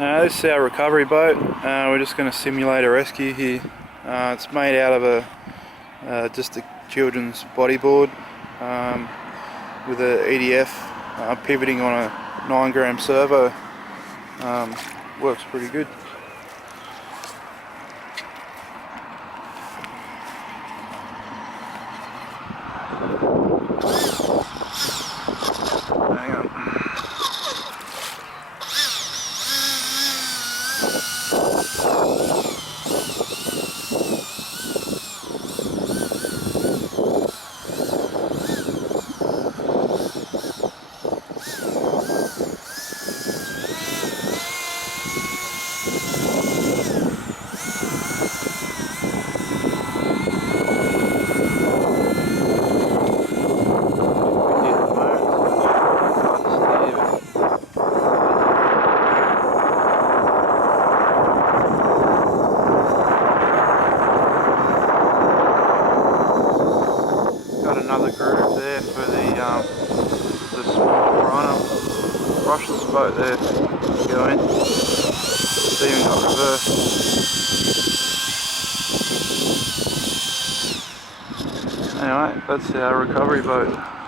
This is our recovery boat. We're just going to simulate a rescue here. It's made out of just a children's bodyboard with a EDF pivoting on a 9-gram servo. Works pretty good. Hang on. Got another groove there for the small piranha. Brushless boat there to go in. It's even got reverse. Anyway, that's our recovery boat.